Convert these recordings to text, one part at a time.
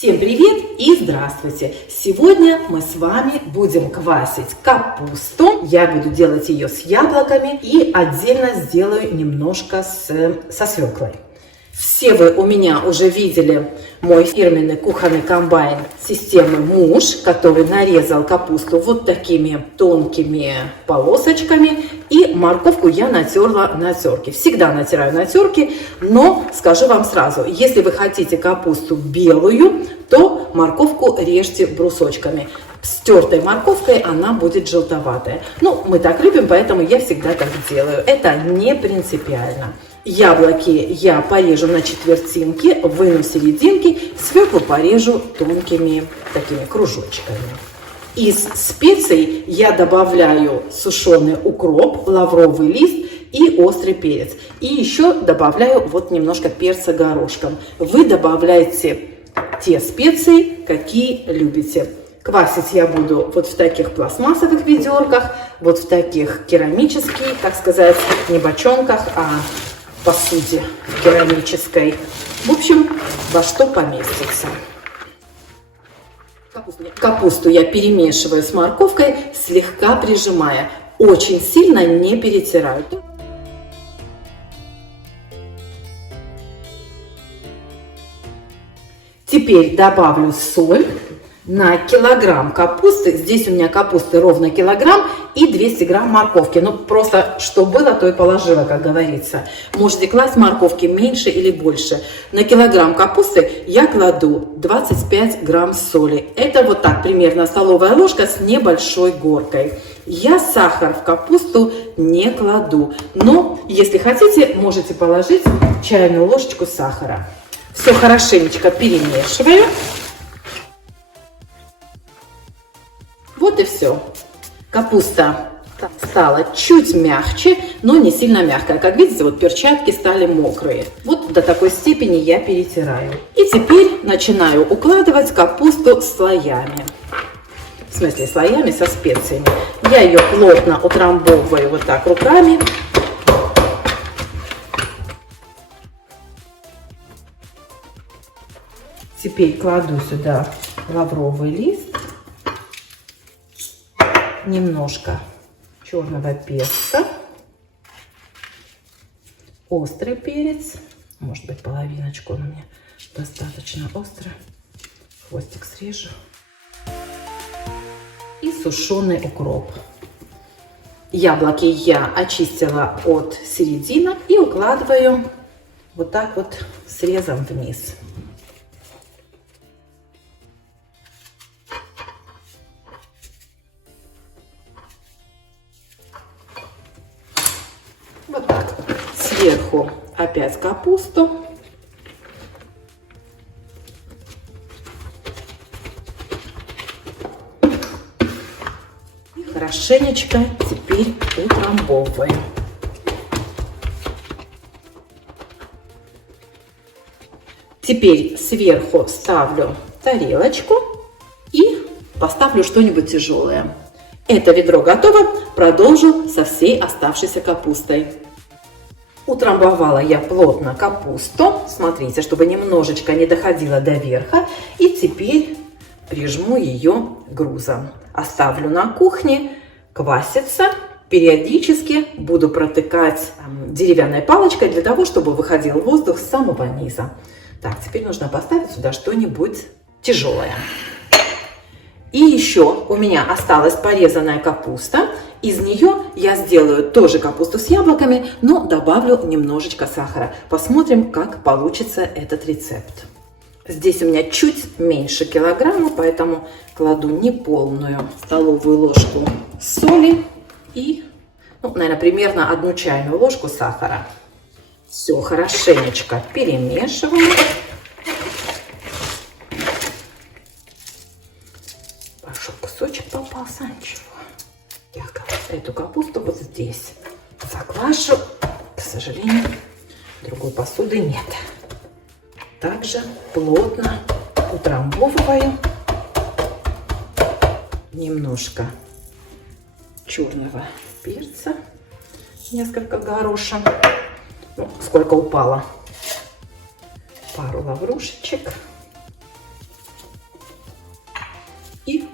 Всем привет и здравствуйте! Сегодня мы с вами будем квасить капусту. Я буду делать ее с яблоками и отдельно сделаю немножко со свеклой. Все вы у меня уже видели мой фирменный кухонный комбайн системы Муж, который нарезал капусту вот такими тонкими полосочками. И морковку я натерла на терке. Всегда натираю на терке, но скажу вам сразу, если вы хотите капусту белую, то морковку режьте брусочками. С тертой морковкой она будет желтоватая. Ну, мы так любим, поэтому я всегда так делаю. Это не принципиально. Яблоки я порежу на четвертинки, выну серединки, свеклу порежу тонкими такими кружочками. Из специй я добавляю сушеный укроп, лавровый лист и острый перец. И еще добавляю вот немножко перца горошком. Вы добавляете те специи, какие любите. Квасить я буду вот в таких пластмассовых ведерках, вот в таких керамических, так сказать, не бочонках, а посуде керамической. В общем, во что поместится. Капусту я перемешиваю с морковкой, слегка прижимая. Очень сильно не перетираю. Теперь добавлю соль. На килограмм капусты, здесь у меня капусты ровно килограмм, и 200 грамм морковки. Ну, просто что было, то и положила, как говорится. Можете класть морковки меньше или больше. На килограмм капусты я кладу 25 грамм соли. Это вот так, примерно столовая ложка с небольшой горкой. Я сахар в капусту не кладу, но если хотите, можете положить чайную ложечку сахара. Все хорошенечко перемешиваю. Вот и все. Капуста стала чуть мягче, но не сильно мягкая. Как видите, вот перчатки стали мокрые. Вот до такой степени я перетираю. И теперь начинаю укладывать капусту слоями. В смысле, слоями со специями. Я ее плотно утрамбовываю вот так руками. Теперь кладу сюда лавровый лист. Немножко черного перца, острый перец, может быть половиночку, он у меня достаточно острый, хвостик срежу, и сушеный укроп. Яблоки я очистила от середины и укладываю вот так вот срезом вниз. Вот так. Сверху опять капусту. И хорошенечко теперь утрамбовываем. Теперь сверху ставлю тарелочку и поставлю что-нибудь тяжелое. Это ведро готово. Продолжу со всей оставшейся капустой. Утрамбовала я плотно капусту. Смотрите, чтобы немножечко не доходила до верха. И теперь прижму ее грузом. Оставлю на кухне кваситься. Периодически буду протыкать деревянной палочкой для того, чтобы выходил воздух с самого низа. Так, теперь нужно поставить сюда что-нибудь тяжелое. И еще у меня осталась порезанная капуста. Из нее я сделаю тоже капусту с яблоками, но добавлю немножечко сахара. Посмотрим, как получится этот рецепт. Здесь у меня чуть меньше килограмма, поэтому кладу неполную столовую ложку соли и, наверное, примерно 1 чайную ложку сахара. Все хорошенечко перемешиваю. Большой кусочек попался, ничего. Я эту капусту вот здесь заквашу. К сожалению, другой посуды нет. Также плотно утрамбовываю. Немножко черного перца, несколько горошин. Сколько упало. Пару лаврушечек.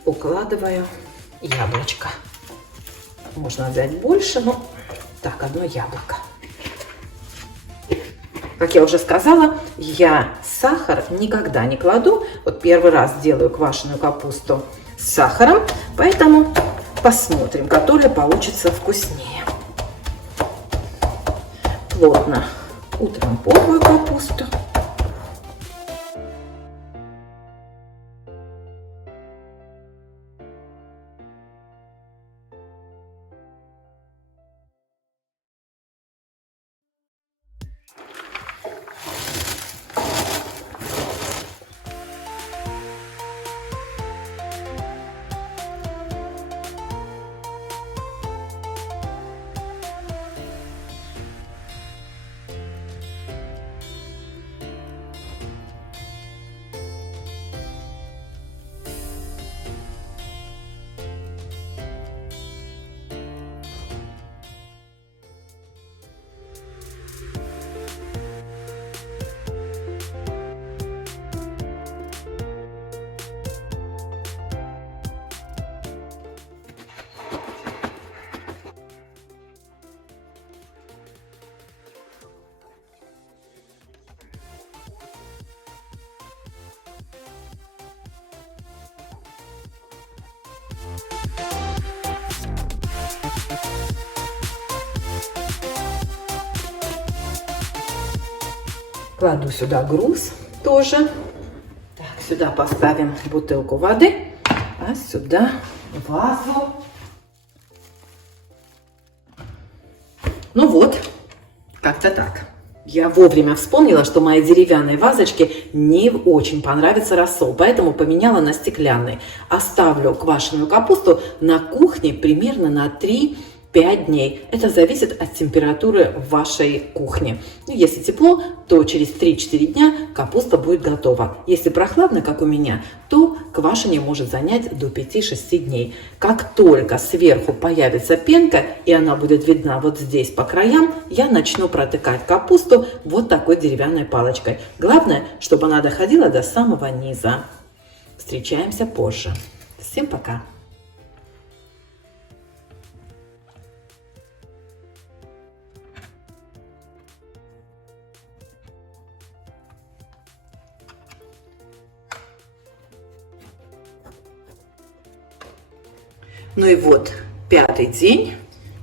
укладываю яблочко. Можно взять больше, но так, одно яблоко. Как я уже сказала, я сахар никогда не кладу. Вот первый раз делаю квашеную капусту с сахаром, поэтому посмотрим, которая получится вкуснее. Плотно утрамбовываю капусту. Кладу сюда груз тоже. Так, сюда поставим бутылку воды, а сюда вазу. Ну вот, как-то так. Я вовремя вспомнила, что моей деревянной вазочке не очень понравится рассол, поэтому поменяла на стеклянный. Оставлю квашеную капусту на кухне примерно на 3-5 дней. Это зависит от температуры в вашей кухне. Если тепло, то через 3-4 дня капуста будет готова. Если прохладно, как у меня, то квашение может занять до 5-6 дней. Как только сверху появится пенка и она будет видна вот здесь по краям, я начну протыкать капусту вот такой деревянной палочкой. Главное, чтобы она доходила до самого низа. Встречаемся позже. Всем пока! Ну и вот 5-й день.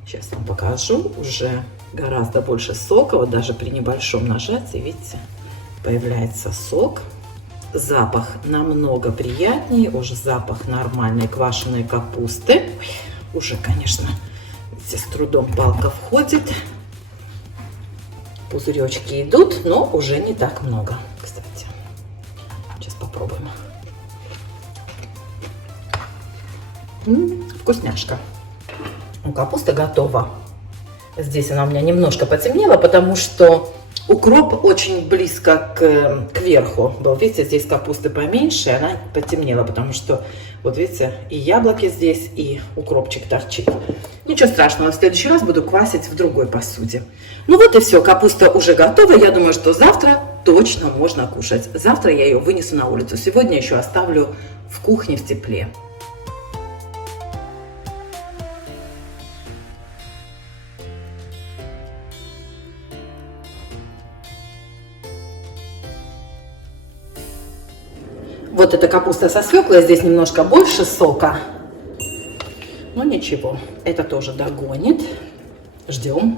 Сейчас вам покажу. Уже гораздо больше сока. Вот даже при небольшом нажатии, видите, появляется сок. Запах намного приятнее. Уже запах нормальной квашеной капусты. Уже, конечно, видите, с трудом палка входит. Пузыречки идут, но уже не так много, кстати. Сейчас попробуем. Вкусняшка. Капуста готова. Здесь она у меня немножко потемнела, потому что укроп очень близко к верху был. Видите, здесь капусты поменьше, она потемнела, потому что, вот видите, и яблоки здесь, и укропчик торчит. Ничего страшного, в следующий раз буду квасить в другой посуде. Ну вот и все, капуста уже готова. Я думаю, что завтра точно можно кушать. Завтра я ее вынесу на улицу. Сегодня еще оставлю в кухне в тепле. Вот эта капуста со свеклой, здесь немножко больше сока. Но ничего, это тоже догонит. Ждем.